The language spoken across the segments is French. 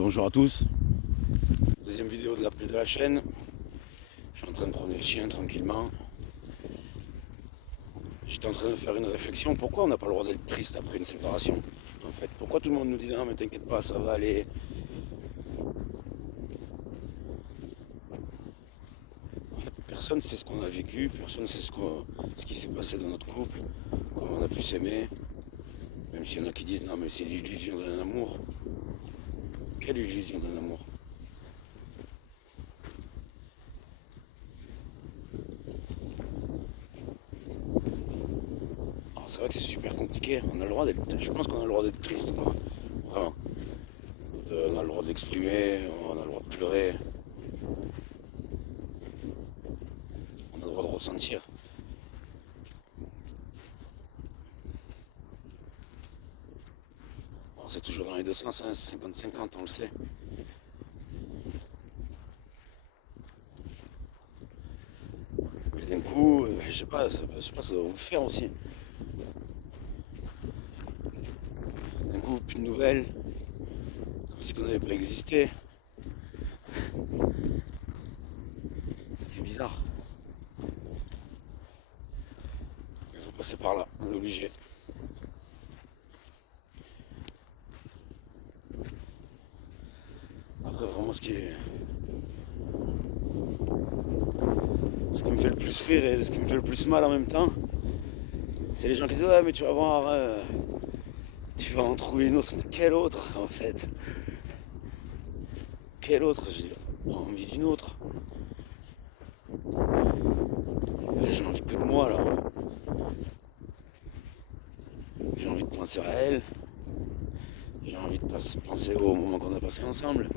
Bonjour à tous, deuxième vidéo de la chaîne. Je suis en train de promener le chien tranquillement. J'étais en train de faire une réflexion, pourquoi on n'a pas le droit d'être triste après une séparation en fait? Pourquoi tout le monde nous dit non mais t'inquiète pas, ça va aller? En fait, personne ne sait ce qu'on a vécu, personne ne sait ce qui s'est passé dans notre couple, comment on a pu s'aimer, même s'il y en a qui disent non mais c'est l'illusion d'un amour. Quelle illusion d'un amour? Alors c'est vrai que c'est super compliqué, on a le droit d'être, je pense qu'on a le droit d'être triste, quoi. Vraiment. On a le droit de l'exprimer, on a le droit de pleurer, on a le droit de ressentir. Alors, c'est toujours dans les deux sens, hein, 50-50, on le sait. Mais d'un coup, je sais pas, ça doit vous le faire aussi. D'un coup, plus de nouvelles, comme si on n'avait pas existé. Ça fait bizarre. Il faut passer par là, on est obligé. Après, vraiment, ce qui me fait le plus rire et ce qui me fait le plus mal en même temps, c'est les gens qui disent ouais, mais tu vas voir, tu vas en trouver une autre. Mais quelle autre, en fait? Quelle autre? J'ai pas envie d'une autre. Là, j'ai envie que de moi, là. J'ai envie de penser à elle. J'ai envie de penser au moment qu'on a passé ensemble.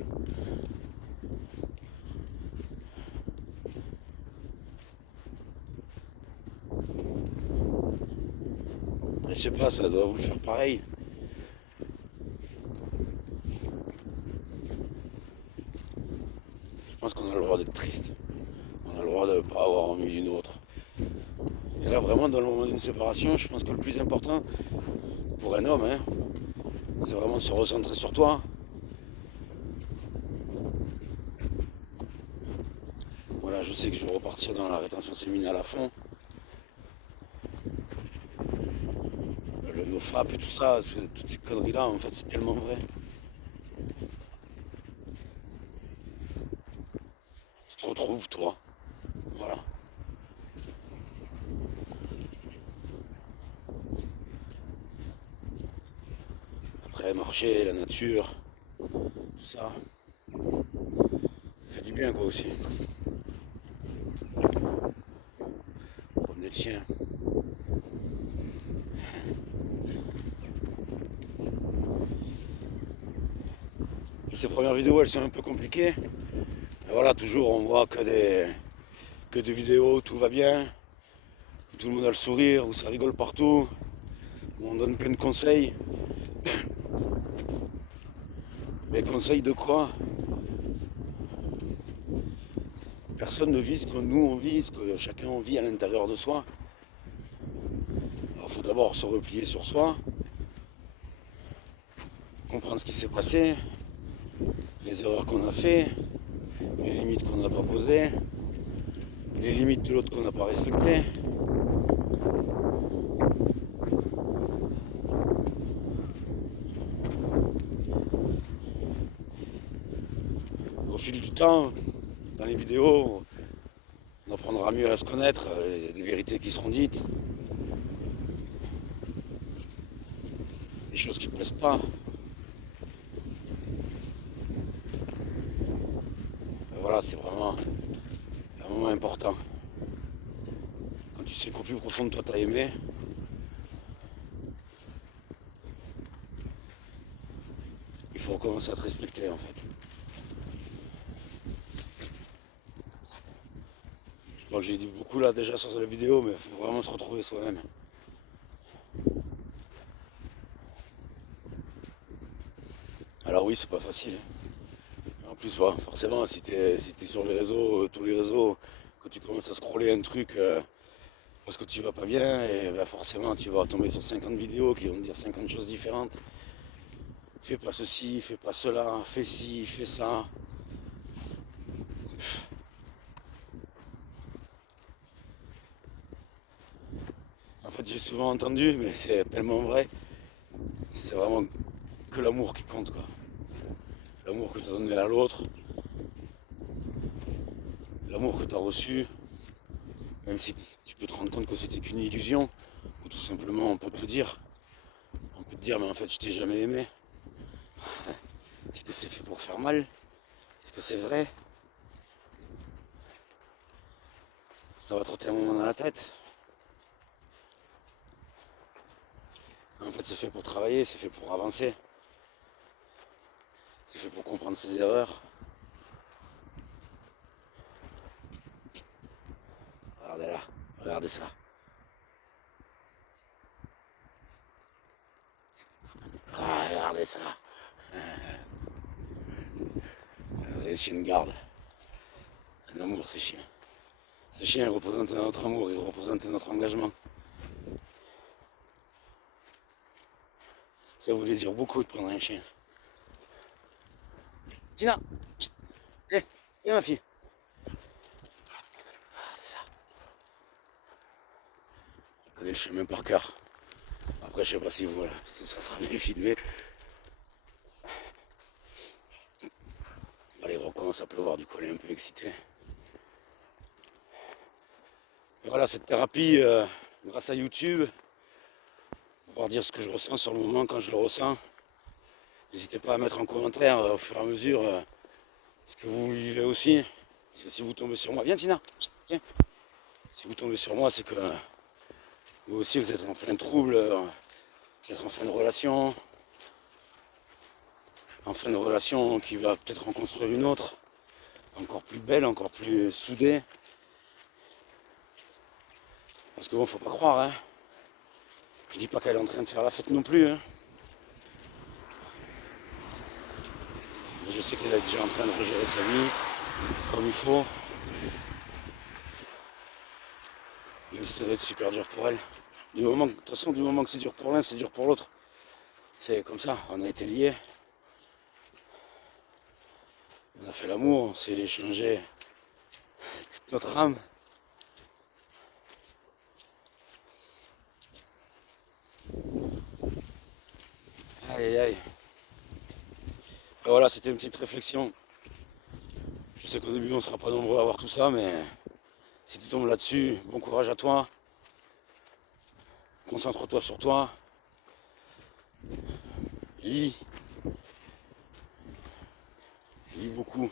Et je sais pas, ça doit vous le faire pareil. Je pense qu'on a le droit d'être triste. On a le droit de ne pas avoir envie d'une autre. Et là, vraiment, dans le moment d'une séparation, je pense que le plus important pour un homme, hein, c'est vraiment de se recentrer sur toi. Voilà, je sais que je vais repartir dans la rétention séminale à fond. Le nofap et tout ça, toutes ces conneries-là, en fait, c'est tellement vrai. Tu te retrouves, toi. Voilà. Après, marcher, la nature, tout ça, ça fait du bien, quoi, aussi. Promener le chien. Ces premières vidéos, elles sont un peu compliquées. Et voilà, toujours, on voit que des vidéos où tout va bien, où tout le monde a le sourire, où ça rigole partout, où on donne plein de conseils. Mais conseils de quoi? Personne ne vit ce que nous on vit, ce que chacun on vit à l'intérieur de soi. Alors il faut d'abord se replier sur soi, comprendre ce qui s'est passé, les erreurs qu'on a fait, les limites qu'on n'a pas posées, les limites de l'autre qu'on n'a pas respectées. Au fil du temps, dans les vidéos, on apprendra mieux à se connaître, il y a des vérités qui seront dites, des choses qui ne plaisent pas. Et voilà, c'est vraiment un moment important. Quand tu sais qu'au plus profond de toi t'as aimé, il faut recommencer à te respecter en fait. Je crois que j'ai dit beaucoup là déjà sur la vidéo, mais il faut vraiment se retrouver soi-même. Alors oui, c'est pas facile. En plus, voilà, forcément, si t'es sur les réseaux, tous les réseaux, quand tu commences à scroller un truc parce que tu vas pas bien, et ben forcément tu vas tomber sur 50 vidéos qui vont te dire 50 choses différentes. fais pas ceci, fais pas cela, fais ci, fais ça. En fait, j'ai souvent entendu, mais c'est tellement vrai, c'est vraiment que l'amour qui compte, quoi. L'amour que tu as donné à l'autre, l'amour que tu as reçu, même si tu peux te rendre compte que c'était qu'une illusion, ou tout simplement on peut te le dire. On peut te dire, mais en fait, je t'ai jamais aimé. Est-ce que c'est fait pour faire mal? Est-ce que c'est vrai? Ça va trotter un moment dans la tête. En fait, c'est fait pour travailler, c'est fait pour avancer. C'est fait pour comprendre ses erreurs. Regardez là, regardez ça. Ah, regardez ça. Les chiens de garde. L'amour, ces chiens. Ces chiens représentent notre amour, ils représentent notre engagement. Ça voulait dire beaucoup de prendre un chien. Tina, viens ma fille. C'est ça. Je connais le chemin par cœur. Après, je sais pas si voilà, ça sera bien filmé. Allez, il recommence à pleuvoir, du coup, elle est un peu excitée. Et voilà, cette thérapie, grâce à YouTube, pour pouvoir dire ce que je ressens sur le moment quand je le ressens. N'hésitez pas à mettre en commentaire au fur et à mesure ce que vous vivez aussi. Parce que si vous tombez sur moi, viens Tina, viens. Si vous tombez sur moi, c'est que vous aussi vous êtes en plein trouble, peut-être en fin de relation qui va peut-être en construire une autre, encore plus belle, encore plus soudée. Parce que bon, faut pas croire, hein. Je dis pas qu'elle est en train de faire la fête non plus, hein. Mais je sais qu'elle est déjà en train de regérer sa vie comme il faut. Même si ça doit être super dur pour elle. De toute façon, du moment que c'est dur pour l'un, c'est dur pour l'autre. C'est comme ça, on a été liés. On a fait l'amour, on s'est échangé toute notre âme. Aïe aïe aïe. Et voilà, c'était une petite réflexion. Je sais qu'au début on ne sera pas nombreux à voir tout ça, mais si tu tombes là-dessus, bon courage à toi. Concentre-toi sur toi. Lis. Lis beaucoup.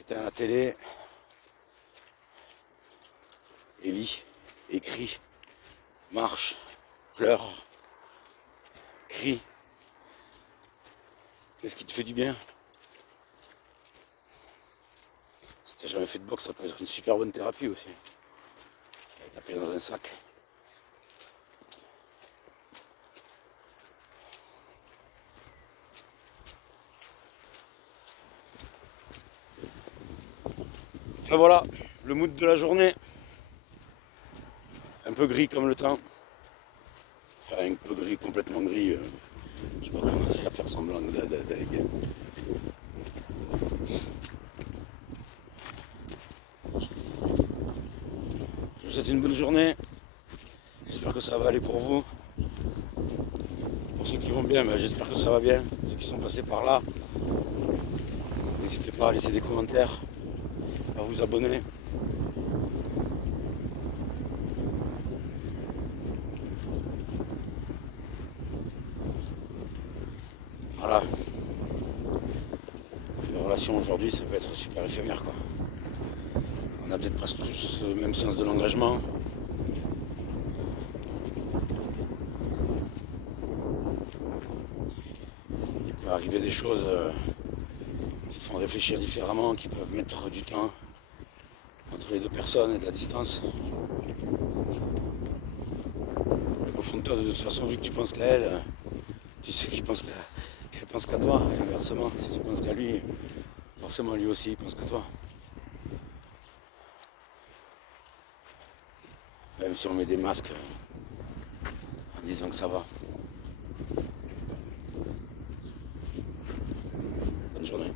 Éteins la télé. Et lis. Écris. Marche. Pleure. Crie. Qu'est-ce qui te fait du bien? Si t'as jamais fait de boxe, ça peut être une super bonne thérapie aussi. Taper dans un sac. Et voilà, le mood de la journée. Un peu gris comme le temps. Enfin, un peu gris, complètement gris. Je vais pas commencer à faire semblant d'aller bien. Je vous souhaite une bonne journée. J'espère que ça va aller pour vous. Pour ceux qui vont bien, ben, j'espère que ça va bien. Ceux qui sont passés par là, n'hésitez pas à laisser des commentaires, à vous abonner. Voilà. Les relations aujourd'hui, ça peut être super éphémère, quoi. On a peut-être presque tous le même sens de l'engagement. Il peut arriver des choses qui te font réfléchir différemment, qui peuvent mettre du temps entre les deux personnes et de la distance. Au fond de toi, de toute façon, vu que tu penses qu'à elle, tu sais qu'elle pense qu'à toi. Et inversement, si tu penses qu'à lui, forcément lui aussi il pense qu'à toi. Même si on met des masques en disant que ça va. journée.